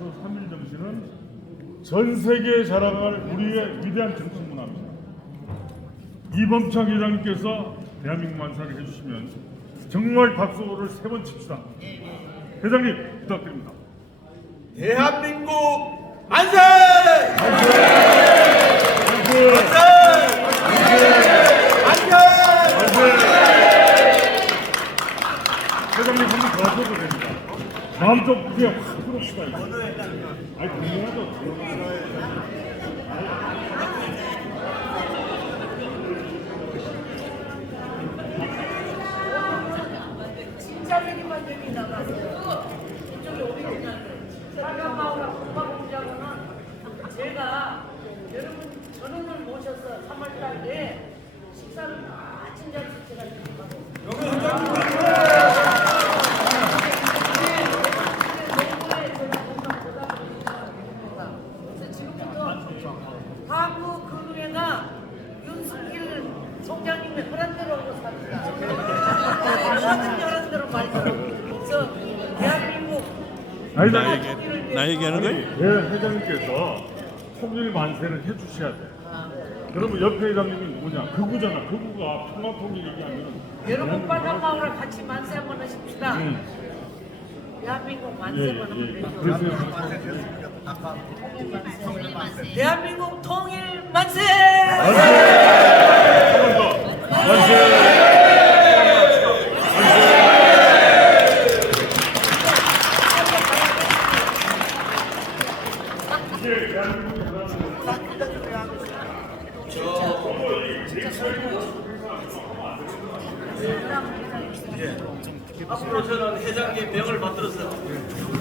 그 3일 정신은 전 세계에 자랑할 우리의 위대한 정신 문화입니다. 이범창 회장님께서 대한민국 만사를 해주시면 정말 박수를 세 번 칩시다. 회장님 부탁드립니다. 대한민국 만세! 박수! 만세! 회장님 한번 더 하셔도 됩니다. 마음속 무게 확 풀읍시다. 아니 당연하죠. 여러분 전원을 모셔서 3월달에 식사를 마친 자리에서 제가 드리고 그래서 지금부터 한국 근우회가 윤석길 총장님의 허락 대로 오고 삽니다. 모든 여러 대로 많이 그래서 대한민국 아니 나에게 나에게 하는 거야? 예, 회장님께서 통일 만세를 해주셔야 돼. 그러면 옆에 회장님이 누구냐? 그구잖아. 그구가 평화 통일 얘기하면 여러분 빨간 마을을 같이 만세 한번 하십시다. 대한민국 만세 예, 한번 하면 예. 되죠. 그래서 대한민국 통일 만세! 만세! 대한민국의 하나는 앞으로 저는 회장님 명을 받들어서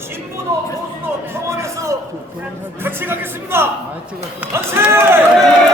진보도 보수도 통원해서 같이 가겠습니다. 만세!